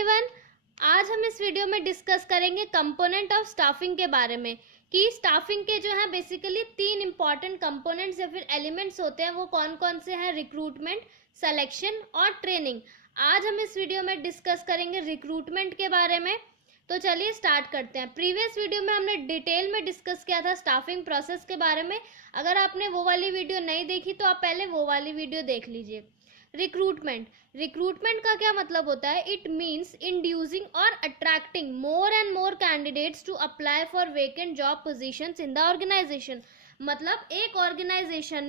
Everyone, आज हम इस वीडियो में डिस्कस करेंगे कंपोनेंट ऑफ स्टाफिंग के बारे में कि स्टाफिंग के जो है बेसिकली 3 इंपॉर्टेंट कंपोनेंट्स या फिर एलिमेंट्स होते हैं, वो कौन कौन से हैं। रिक्रूटमेंट, सिलेक्शन और ट्रेनिंग। आज हम इस वीडियो में डिस्कस करेंगे रिक्रूटमेंट के बारे में। तो चलिए स्टार्ट करते हैं। प्रीवियस वीडियो में हमने डिटेल में डिस्कस किया था स्टाफिंग प्रोसेस के बारे में। अगर आपने वो वाली वीडियो नहीं देखी तो आप पहले वो वाली वीडियो देख लीजिए। रिक्रूटमेंट का क्या मतलब होता है? इट मीन्स इंड्यूसिंग और attracting more and more candidates to apply for vacant job positions in the organisation. मतलब एक ऑर्गेनाइजेशन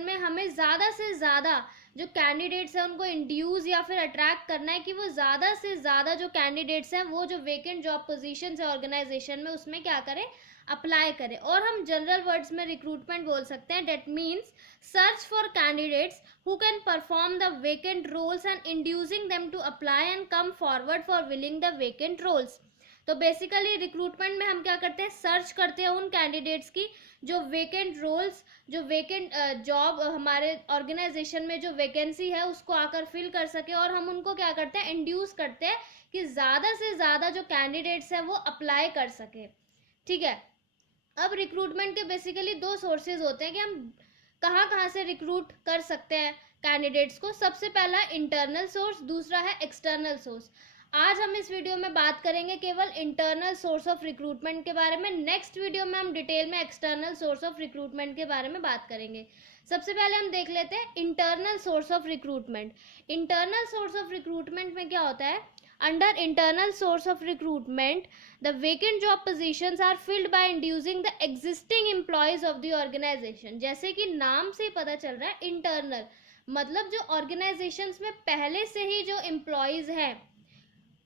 में हमें ज़्यादा से ज़्यादा जो कैंडिडेट्स हैं उनको इंड्यूस या फिर अट्रैक्ट करना है कि वो ज़्यादा से ज़्यादा जो कैंडिडेट्स हैं वो जो वेकेंट जॉब पोजीशंस है ऑर्गेनाइजेशन में उसमें क्या करें, अप्लाई करें। और हम जनरल वर्ड्स में रिक्रूटमेंट बोल सकते हैं। That means search for candidates who can perform the vacant roles and inducing them to apply and come forward for filling the vacant roles। तो बेसिकली रिक्रूटमेंट में हम क्या करते हैं, सर्च करते हैं उन कैंडिडेट्स की जो वेकेंट रोल्स, जो वेकेंट जॉब हमारे ऑर्गेनाइजेशन में जो वैकेंसी है उसको आकर फिल कर सके, और हम उनको क्या करते हैं, इंड्यूस करते हैं कि ज़्यादा से ज़्यादा जो कैंडिडेट्स हैं वो अप्लाई कर सके। ठीक है। अब रिक्रूटमेंट के बेसिकली 2 सोर्सेज होते हैं कि हम कहाँ से रिक्रूट कर सकते हैं कैंडिडेट्स को। सबसे पहला इंटरनल सोर्स, दूसरा है एक्सटर्नल सोर्स। आज हम इस वीडियो में बात करेंगे केवल इंटरनल सोर्स ऑफ रिक्रूटमेंट के बारे में। नेक्स्ट वीडियो में हम डिटेल में एक्सटर्नल सोर्स ऑफ रिक्रूटमेंट के बारे में बात करेंगे। सबसे पहले हम देख लेते हैं internal source of recruitment. Internal source of recruitment में क्या होता है? Under internal source of recruitment the vacant job positions are filled by inducing the existing employees of the organization। जैसे कि नाम से ही पता चल रहा है इंटरनल मतलब जो ऑर्गेनाइजेशंस में पहले से ही जो एम्प्लॉयज हैं,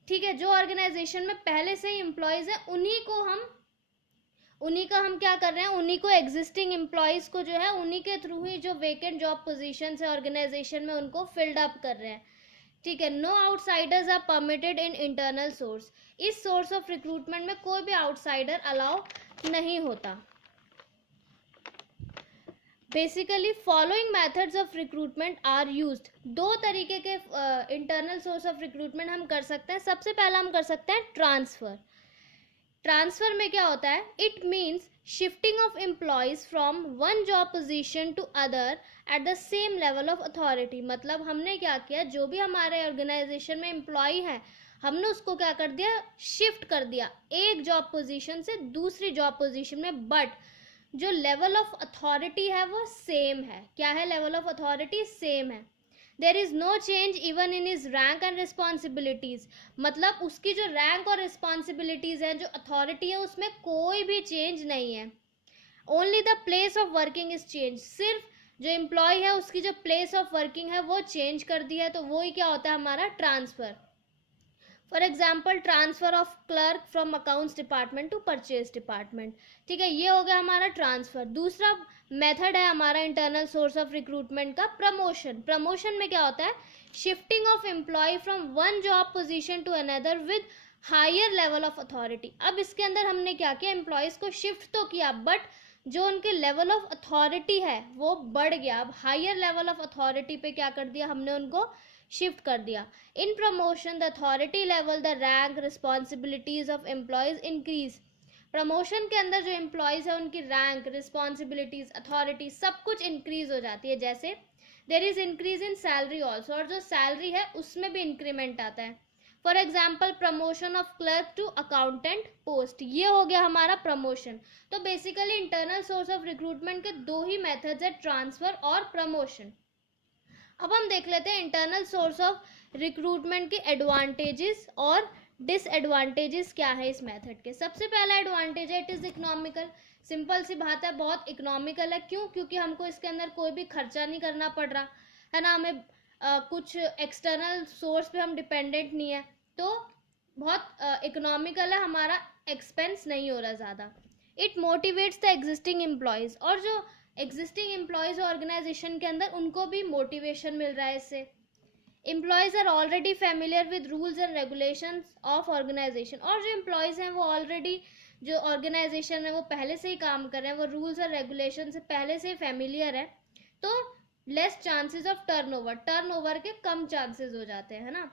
ठीक है, जो ऑर्गेनाइजेशन में पहले से ही एम्प्लॉयज हैं उन्हीं का हम क्या कर रहे हैं, उन्हीं को एग्जिस्टिंग एम्प्लॉयज को जो है उन्हीं के थ्रू ही जो वेकेंट जॉब पोजीशंस है ऑर्गेनाइजेशन में उनको फिल्ड अप कर रहे हैं। ठीक है। No outsiders are permitted in internal source. इस सोर्स ऑफ रिक्रूटमेंट में कोई भी आउटसाइडर अलाउ नहीं होता। Basically following methods of recruitment are used. 2 तरीके के इंटरनल सोर्स ऑफ रिक्रूटमेंट हम कर सकते हैं। सबसे पहला हम कर सकते हैं ट्रांसफर। ट्रांसफर में क्या होता है? It means shifting of employees from one job position to other at the same level of authority. मतलब हमने क्या किया, जो भी हमारे ऑर्गेनाइजेशन में एम्प्लॉय है हमने उसको क्या कर दिया, शिफ्ट कर दिया एक जॉब पोजीशन से दूसरी जॉब पोजीशन में, बट जो लेवल ऑफ अथॉरिटी है वो सेम है। क्या है? लेवल ऑफ अथॉरिटी सेम है। There is no change even in his rank and responsibilities. मतलब उसकी जो रैंक और रिस्पॉन्सिबिलिटीज है, जो अथॉरिटी है, उसमें कोई भी चेंज नहीं है। Only the place of working is change. सिर्फ जो एम्प्लॉय है उसकी जो प्लेस ऑफ वर्किंग है वो चेंज कर दी है, तो वो ही क्या होता है हमारा transfer. For example transfer of clerk from accounts department to purchase department. ठीक है, ये हो गया हमारा ट्रांसफर। दूसरा मेथड है हमारा इंटरनल सोर्स ऑफ रिक्रूटमेंट का प्रमोशन। प्रमोशन में क्या होता है? Shifting of employee from one job position to another with higher level of authority. अब इसके अंदर हमने क्या किया, एम्प्लॉयज को शिफ्ट तो किया बट जो उनके लेवल ऑफ अथॉरिटी है वो बढ़ गया। अब हायर लेवल ऑफ अथॉरिटी पे क्या कर दिया हमने, उनको शिफ्ट कर दिया। In promotion the authority level, the rank, responsibilities of employees increase. Promotion के अंदर जो एम्प्लॉयज है उनकी रैंक, रिस्पॉन्सिबिलिटीज, अथॉरिटी सब कुछ इंक्रीज हो जाती है। जैसे there is increase in salary also, और जो सैलरी है उसमें भी इंक्रीमेंट आता है। For example promotion of clerk to accountant post, ये हो गया हमारा प्रमोशन। तो basically internal source of recruitment के 2 ही मेथड्स है, ट्रांसफर और प्रमोशन। अब हम देख लेते हैं इंटरनल सोर्स ऑफ रिक्रूटमेंट के एडवांटेजेस और डिसएडवांटेजेस क्या है इस मेथड के। सबसे पहला एडवांटेज है इट इज़ इकोनॉमिकल। सिंपल सी बात है, बहुत इकोनॉमिकल है। क्यों? क्योंकि हमको इसके अंदर कोई भी खर्चा नहीं करना पड़ रहा है ना, हमें कुछ एक्सटर्नल सोर्स पे हम डिपेंडेंट नहीं है, तो बहुत इकोनॉमिकल है, हमारा एक्सपेंस नहीं हो रहा ज़्यादा। It motivates the existing employees, और जो एग्जिस्टिंग एम्प्लॉयज़ ऑर्गेनाइजेशन के अंदर उनको भी मोटिवेशन मिल रहा है इससे। Employees are already familiar with rules and regulations of organisation, और जो एम्प्लॉयज़ हैं वो ऑलरेडी जो ऑर्गेनाइजेशन है वो पहले से ही काम कर रहे हैं, वो रूल्स और रेगुलेशन से पहले से ही फेमिलियर है, तो लेस चांसेस ऑफ टर्नओवर के कम चांसेस हो जाते हैं, है ना।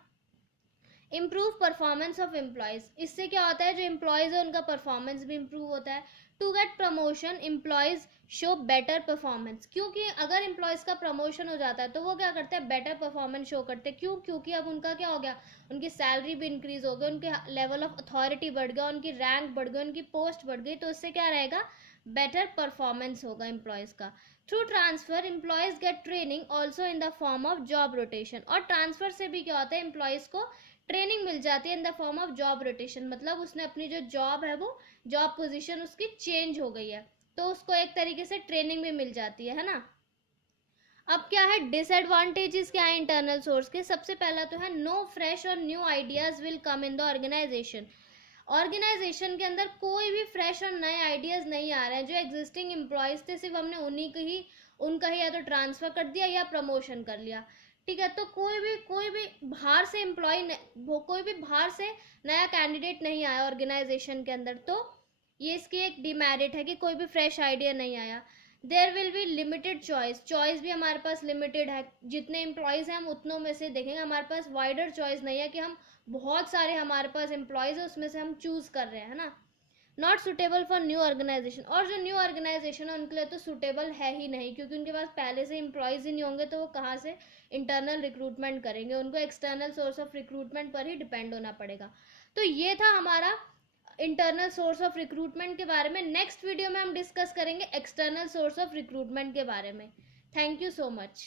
इम्प्रूव परफॉर्मेंस ऑफ एम्प्लॉयज, इससे क्या होता है जो एम्प्लॉयज है उनका परफॉर्मेंस भी इम्प्रूव होता है। To get promotion employees show better performance, क्योंकि अगर एम्प्लॉयज का प्रमोशन हो जाता है तो वो क्या करते हैं, बेटर परफॉर्मेंस शो करते हैं। क्यों? क्योंकि अब उनका क्या हो गया, उनकी सैलरी भी इंक्रीज हो गई, उनके लेवल ऑफ अथॉरिटी बढ़ गया, उनकी रैंक बढ़ गई, उनकी पोस्ट बढ़ गई, तो इससे क्या रहेगा, बेटर परफॉर्मेंस होगा एम्प्लॉयज का। Through transfer employees get training also in the form of job rotation, और ट्रांसफर से भी क्या होता है, एम्प्लॉयज को ट्रेनिंग मिल जाती है इन the form of job rotation, मतलब उसने अपनी जो जॉब है वो जॉब पोजीशन उसकी चेंज हो गई है, तो उसको एक तरीके से ट्रेनिंग भी मिल जाती है ना। अब क्या है डिसएडवांटेजेस, क्या है इंटरनल सोर्स के, सबसे पहला तो है नो फ्रेश और new ideas will come in the organisation, organisation के अंदर कोई भी फ्रेश और नए आइडियाज नहीं आ रहे हैं। जो एग्जिस्टिंग एम्प्लॉयज थे सिर्फ हमने उनका ही या तो ट्रांसफर कर दिया या प्रमोशन कर लिया, ठीक है। तो कोई भी बाहर से कोई भी बाहर से नया कैंडिडेट नहीं आया ऑर्गेनाइजेशन के अंदर, तो ये इसकी एक डिमेरिट है कि कोई भी फ्रेश आइडिया नहीं आया। There will be limited choice भी हमारे पास लिमिटेड है, जितने एम्प्लॉयज़ हैं हम उतनों में से देखेंगे, हमारे पास वाइडर चॉइस नहीं है कि हम बहुत सारे हमारे पास एम्प्लॉयज़ है उसमें से हम चूज़ कर रहे हैं ना। Not suitable for new organisation, और जो न्यू ऑर्गेनाइजेशन है उनके लिए तो सुटेबल है ही नहीं, क्योंकि उनके पास पहले से एम्प्लॉयज़ ही नहीं होंगे, तो वो कहाँ से इंटरनल रिक्रूटमेंट करेंगे, उनको एक्सटर्नल सोर्स ऑफ रिक्रूटमेंट पर ही डिपेंड होना पड़ेगा। तो ये था हमारा इंटरनल सोर्स ऑफ रिक्रूटमेंट के बारे में। नेक्स्ट वीडियो में हम डिस्कस करेंगे एक्सटर्नल सोर्स ऑफ रिक्रूटमेंट के बारे में। Thank you so much.